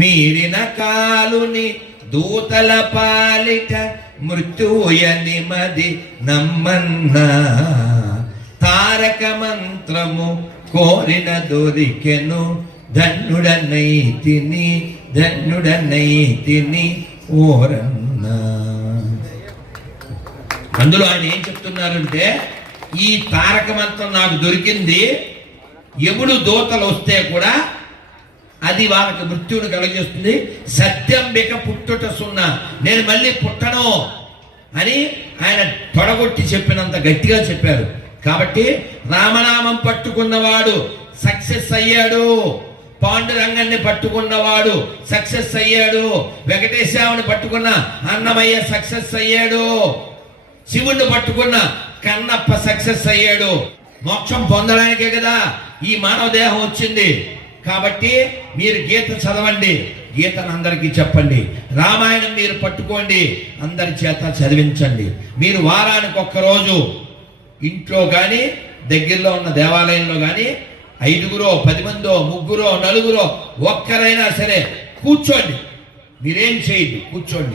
మీరిన కాలుని దూతల పాలిట మృత్యుయని మది నమ్మన్నా తారక మంత్రము కోరిన దొరికెను ధన్యుడనైతిని ఓరన్నా. అందులో ఆయన ఏం చెప్తున్నారంటే, ఈ తారక మంత్రం నాకు దొరికింది, ఎముడు దూతలు వస్తే కూడా అది వాళ్ళకి మృత్యువును కలుగజేస్తుంది. సత్యం బిక పుట్టుట సున్నా, నేను మళ్ళీ పుట్టను అని ఆయన తొడగొట్టి చెప్పినంత గట్టిగా చెప్పారు. కాబట్టి రామనామం పట్టుకున్నవాడు సక్సెస్ అయ్యాడు, పాండురంగాన్ని పట్టుకున్నవాడు సక్సెస్ అయ్యాడు, వెంకటేశ్వరుని పట్టుకున్న అన్నమయ్య సక్సెస్ అయ్యాడు, శివుణ్ణి పట్టుకున్న కన్నప్ప సక్సెస్ అయ్యాడు. మోక్షం పొందడానికే కదా ఈ మానవ దేహం వచ్చింది. కాబట్టి మీరు గీత చదవండి, గీతను అందరికీ చెప్పండి, రామాయణం మీరు పట్టుకోండి, అందరి చేత చదివించండి. మీరు వారానికి ఒక్కరోజు ఇంట్లో కానీ దగ్గరలో ఉన్న దేవాలయంలో కానీ 5గురో 10 మందో 3గురో 4గురో ఒక్కరైనా సరే కూర్చోండి, మీరేం చేయద్దు, కూర్చోండి.